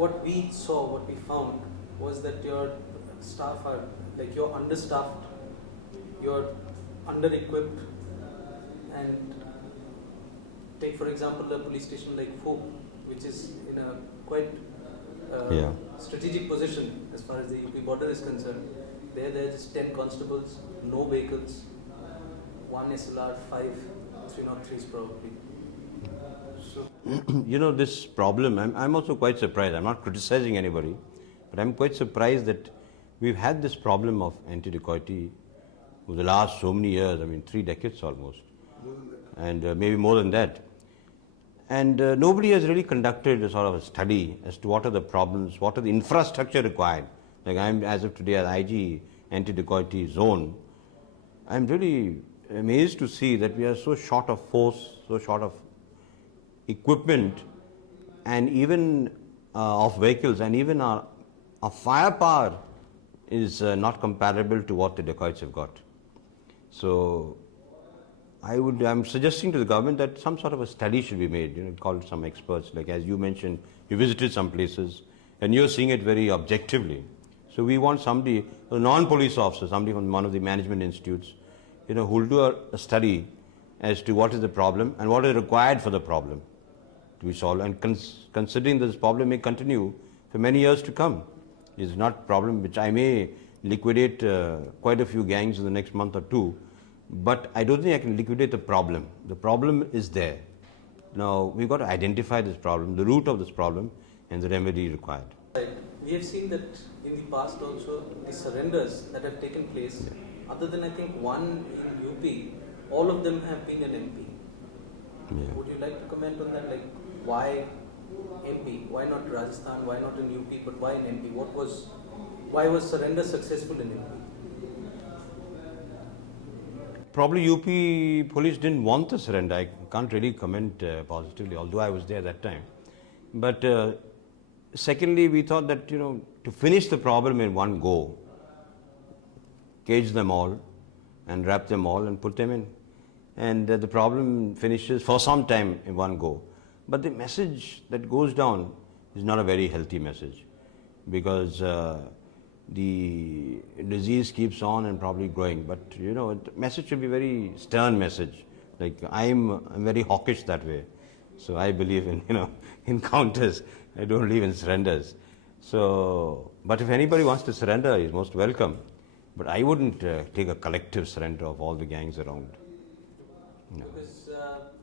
what we saw, what we found was that your staff are like you're understaffed, you're under-equipped, and take for example a police station like Folk, which is in a quite strategic position as far as the UP border is concerned. There are just 10 constables, no vehicles, one SLR, 5 303s probably. So you know, this problem, I'm also quite surprised. I'm not criticizing anybody, but I'm quite surprised that we've had this problem of anti-dacoity over the last so many years, 3 decades almost, and maybe more than that. And nobody has really conducted a sort of a study as to what are the problems, what are the infrastructure required. Like I'm, as of today, as IG, Anti-Dacoity Zone, I'm really amazed to see that we are so short of force, so short of equipment, and even of vehicles, and even our firepower is not comparable to what the dacoits have got. So I'm suggesting to the government that some sort of a study should be made, call some experts, like as you mentioned, you visited some places and you're seeing it very objectively. So we want somebody, a non-police officer, somebody from one of the management institutes, who will do a study as to what is the problem and what is required for the problem to be solved. And considering this problem may continue for many years to come, it's not a problem which I may liquidate quite a few gangs in the next month or two, but I don't think I can liquidate the problem. The problem is there. Now we've got to identify this problem, the root of this problem, and the remedy required. we have seen that in the past also the surrenders that have taken place, other than I think one in UP, all of them have been an MP. Yeah. Would you like to comment on that? Like why MP? Why not Rajasthan? Why not in UP? But why in MP? Why was surrender successful in MP? Probably UP police didn't want the surrender. I can't really comment positively, although I was there that time. But secondly, we thought that, to finish the problem in one go, cage them all and wrap them all and put them in. And the problem finishes for some time in one go. But the message that goes down is not a very healthy message, because the disease keeps on and probably growing. But the message should be very stern message. Like I'm very hawkish that way, so I believe in encounters. I don't believe in surrenders. So, but if anybody wants to surrender, he's most welcome. But I wouldn't take a collective surrender of all the gangs around. No. Because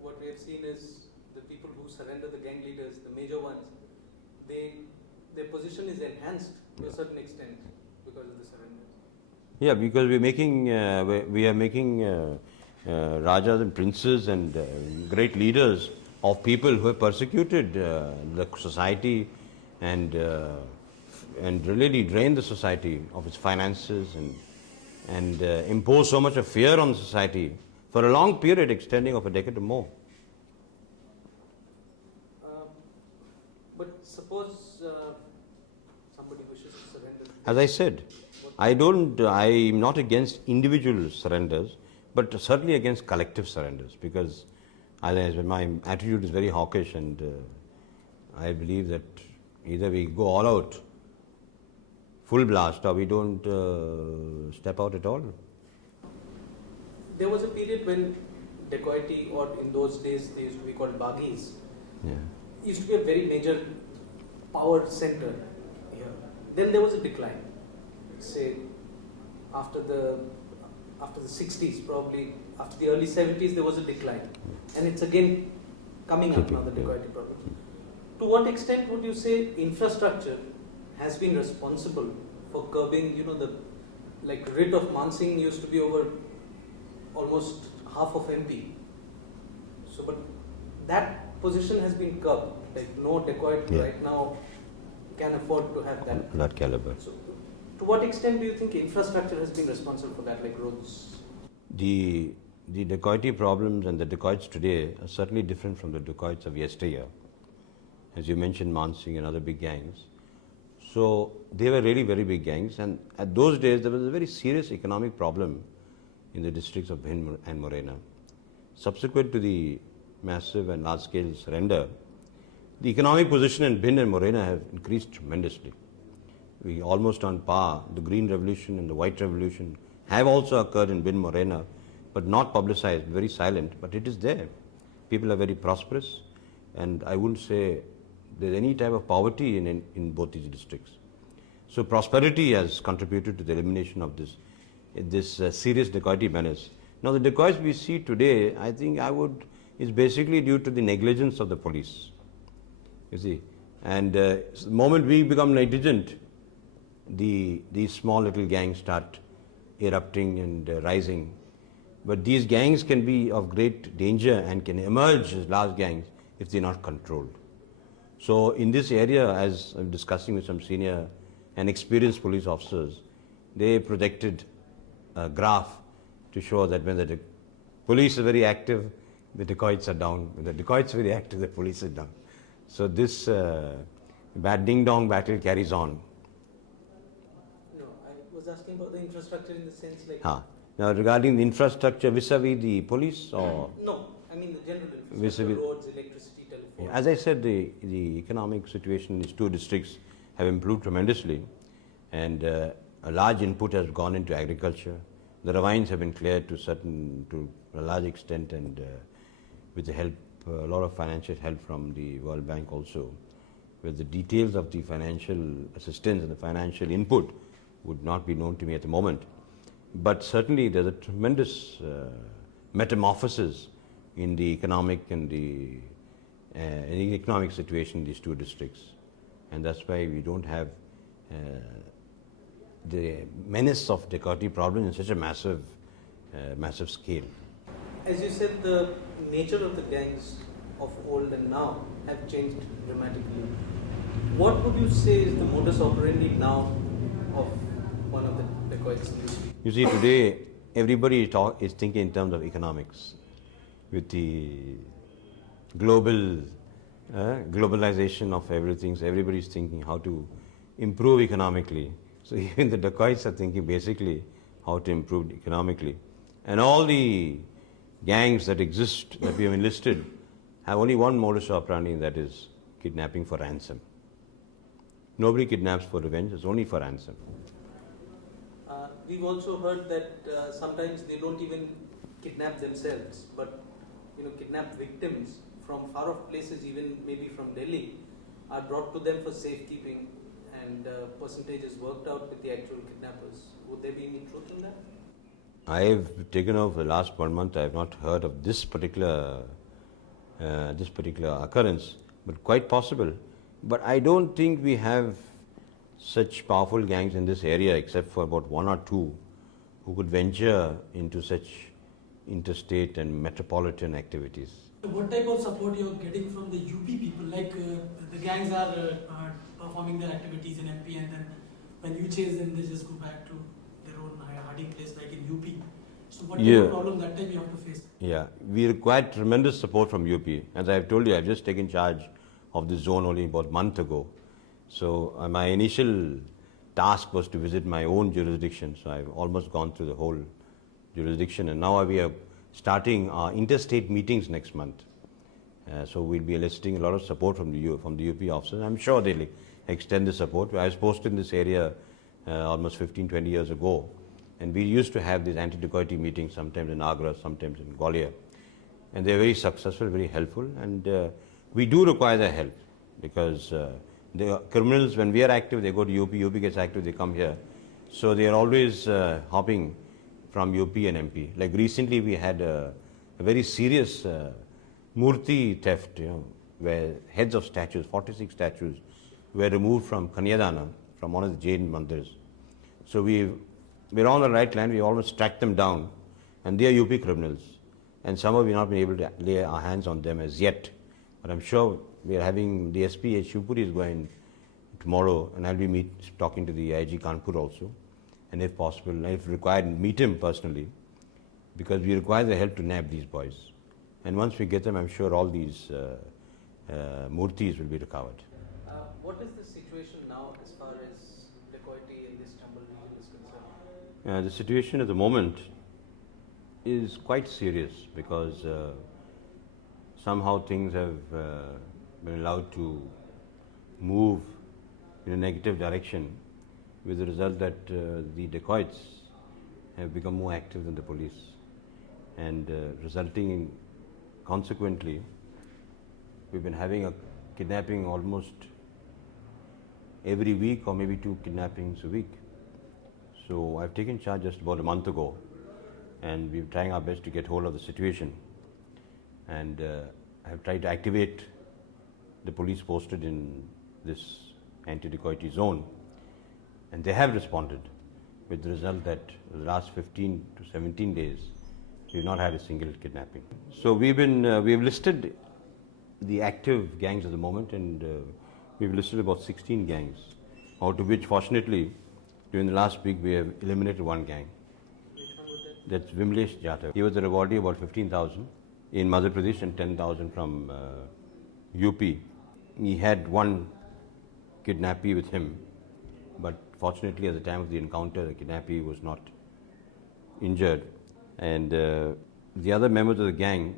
what we have seen is the people who surrender, the gang leaders, the major ones, their position is enhanced to a certain extent because of the surrender. Yeah, because we are making Rajas and princes and great leaders of people who have persecuted the society and really drained the society of its finances and imposed so much of fear on the society for a long period extending of a decade or more. But suppose somebody wishes to surrender. As I said, I'm not against individual surrenders, but certainly against collective surrenders, because my attitude is very hawkish, and I believe that either we go all out, full blast, or we don't step out at all. There was a period when dacoity, or in those days they used to be called baghis, used to be a very major power center here. Then there was a decline. Say after the 60s, probably after the early 70s, there was a decline, and it's again coming up now, the dacoity problem. To what extent would you say infrastructure has been responsible for curbing? The writ of Mansingh used to be over almost half of MP. So, but that position has been curbed. Like no dacoit right now can afford to have that caliber. So, to what extent do you think infrastructure has been responsible for that, like roads? The dacoity problems and the dacoits today are certainly different from the dacoits of yesteryear. As you mentioned, Mansingh and other big gangs. So they were really very big gangs, and at those days there was a very serious economic problem in the districts of Bhind and Morena. Subsequent to the massive and large-scale surrender, The economic position in Bin and Morena have increased tremendously. We almost on par. The Green Revolution and the White Revolution have also occurred in Bin Morena, but not publicized, very silent, but it is there. People are very prosperous, and I wouldn't say there's any type of poverty in both these districts. So prosperity has contributed to the elimination of this serious dacoity menace. Now the dacoits we see today, I think is basically due to the negligence of the police. You see, and the moment we become negligent, these small little gangs start erupting and rising. But these gangs can be of great danger and can emerge as large gangs if they're not controlled. So in this area, as I'm discussing with some senior and experienced police officers, they projected a graph to show that when the police is very active, the dacoits are down. When the dacoits are very active, the police is down. So this bad ding-dong battle carries on. No, I was asking about the infrastructure in the sense like... Now regarding the infrastructure vis-a-vis the police or... No, I mean the general infrastructure, roads, electricity, telephone. As I said, the economic situation in these two districts have improved tremendously, and a large input has gone into agriculture. The ravines have been cleared to a large extent, and with the help, a lot of financial help from the World Bank also. With the details of the financial assistance and the financial input would not be known to me at the moment. But certainly there's a tremendous metamorphosis in the economic and the economic situation in these two districts, and that's why we don't have the menace of dacoity problem in such a massive scale. As you said, the nature of the gangs of old and now have changed dramatically. What would you say is the modus operandi now of one of the dacoits? You see, today everybody is thinking in terms of economics. With the globalization of everything, so everybody is thinking how to improve economically. So even the dacoits are thinking basically how to improve economically. And all the gangs that exist, that we have enlisted, have only one modus operandi, that is kidnapping for ransom. Nobody kidnaps for revenge, it's only for ransom. We've also heard that sometimes they don't even kidnap themselves, but kidnapped victims from far off places, even maybe from Delhi, are brought to them for safekeeping, and percentage is worked out with the actual kidnappers. Would there be any truth in that? I've taken over the last 1 month. I have not heard of this particular occurrence, but quite possible. But I don't think we have such powerful gangs in this area, except for about one or two who could venture into such interstate and metropolitan activities. What type of support you're getting from the UP people? Like the gangs are performing their activities in MP, and then when you chase them, they just go back to their own hiding place, like in UP. So what type of problem that time you have to face? Yeah, we require tremendous support from UP. As I've told you, I've just taken charge of this zone only about a month ago. So my initial task was to visit my own jurisdiction. So I've almost gone through the whole jurisdiction, and now we are starting our interstate meetings next month. So we'll be eliciting a lot of support from the UP officers. I'm sure they'll extend the support. I was posted in this area almost 15-20 years ago, and we used to have these anti-dacoity meetings, sometimes in Agra, sometimes in Gwalior, and they're very successful, very helpful, and we do require their help, because the criminals, when we are active, they go to UP, UP gets active, they come here. So they are always hopping from UP and MP. Like recently we had a very serious murti theft, where heads of statues, 46 statues, were removed from Kanyadana, from one of the Jain mandirs. So we're on the right line, we almost tracked them down, and they are UP criminals. And somehow we've not been able to lay our hands on them as yet. But I'm sure we are having, the SP at Shivpuri is going tomorrow, and I'll be talking to the IG Kanpur also. And if possible, if required, meet him personally, because we require the help to nab these boys. And once we get them, I'm sure all these murtis will be recovered. What is the situation now as far as dacoity in this Chambal region is concerned? The situation at the moment is quite serious, because somehow things have been allowed to move in a negative direction, with the result that the dacoits have become more active than the police, and resulting in, consequently, we've been having a kidnapping almost every week, or maybe 2 kidnappings a week. So I've taken charge just about a month ago, and we're trying our best to get hold of the situation, and I have tried to activate the police posted in this anti-dacoity zone, and they have responded, with the result that the last 15 to 17 days we've not had a single kidnapping. So we've listed the active gangs at the moment, and we've listed about 16 gangs, out of which, fortunately, during the last week we have eliminated 1 gang. That's Vimlesh Jadhav. He was a rewardee about 15,000 in Madhya Pradesh and 10,000 from UP. He had 1 kidnappee with him, but fortunately at the time of the encounter the kidnappee was not injured, and the other members of the gang,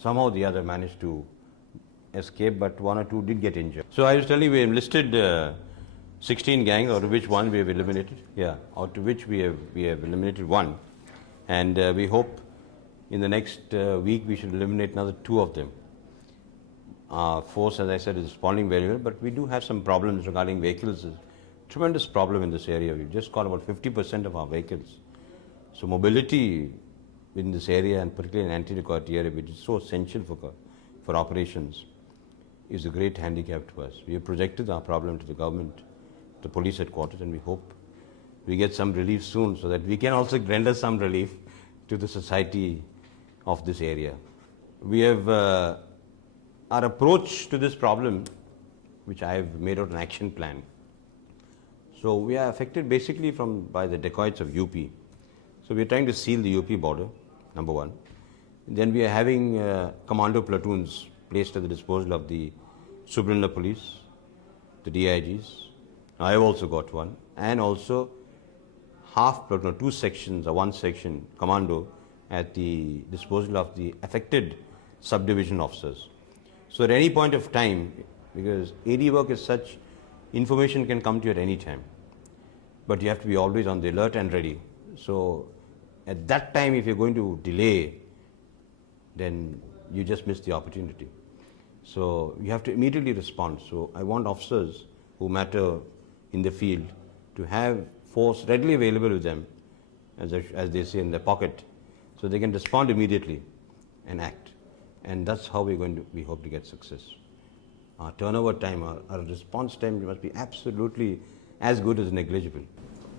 somehow or the other, managed to escape, but 1 or 2 did get injured. So I was telling you, we have listed 16 gangs, out of which 1 we have eliminated. Yeah, out of which we have eliminated 1, and we hope in the next week we should eliminate another 2 of them. Our force, as I said, is responding very well, but we do have some problems regarding vehicles. There's a tremendous problem in this area. We've just got about 50% of our vehicles. So mobility in this area, and particularly in anti-dacoity area, which is so essential for operations, is a great handicap to us. We have projected our problem to the government, the police headquarters, and we hope we get some relief soon, so that we can also render some relief to the society of this area. We have our approach to this problem, which I have made out an action plan. So we are affected basically by the dacoits of UP. So we are trying to seal the UP border, number 1. Then we are having commando platoons placed at the disposal of the Subranla police, the DIGs. I have also got 1, and also half platoon, 2 sections or 1 section commando at the disposal of the affected subdivision officers. So at any point of time, because AD work is such, information can come to you at any time, but you have to be always on the alert and ready. So at that time, if you're going to delay, then you just miss the opportunity. So you have to immediately respond. So I want officers who matter in the field to have force readily available with them, as they say, in their pocket, so they can respond immediately and act. And that's how we hope to get success. Our turnover time, our response time must be absolutely as good as negligible.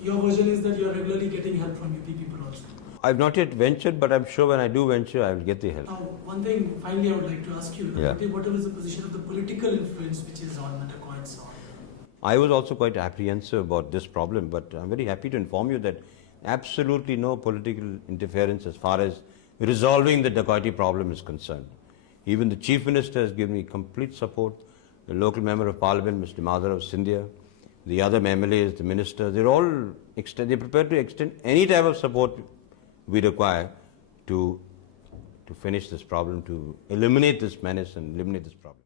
Your version is that you are regularly getting help from UP people also. I've not yet ventured, but I'm sure when I do venture, I will get the help. Now, one thing finally I would like to ask you, Yeah. whatever is the position of the political influence which is on the dacoits? I was also quite apprehensive about this problem, but I'm very happy to inform you that absolutely no political interference as far as resolving the dacoity problem is concerned. Even the Chief Minister has given me complete support. The local Member of Parliament, Mr. Madhya Pradesh, the other MLAs, the Minister, they're prepared to extend any type of support we require to finish this problem, to eliminate this menace and eliminate this problem.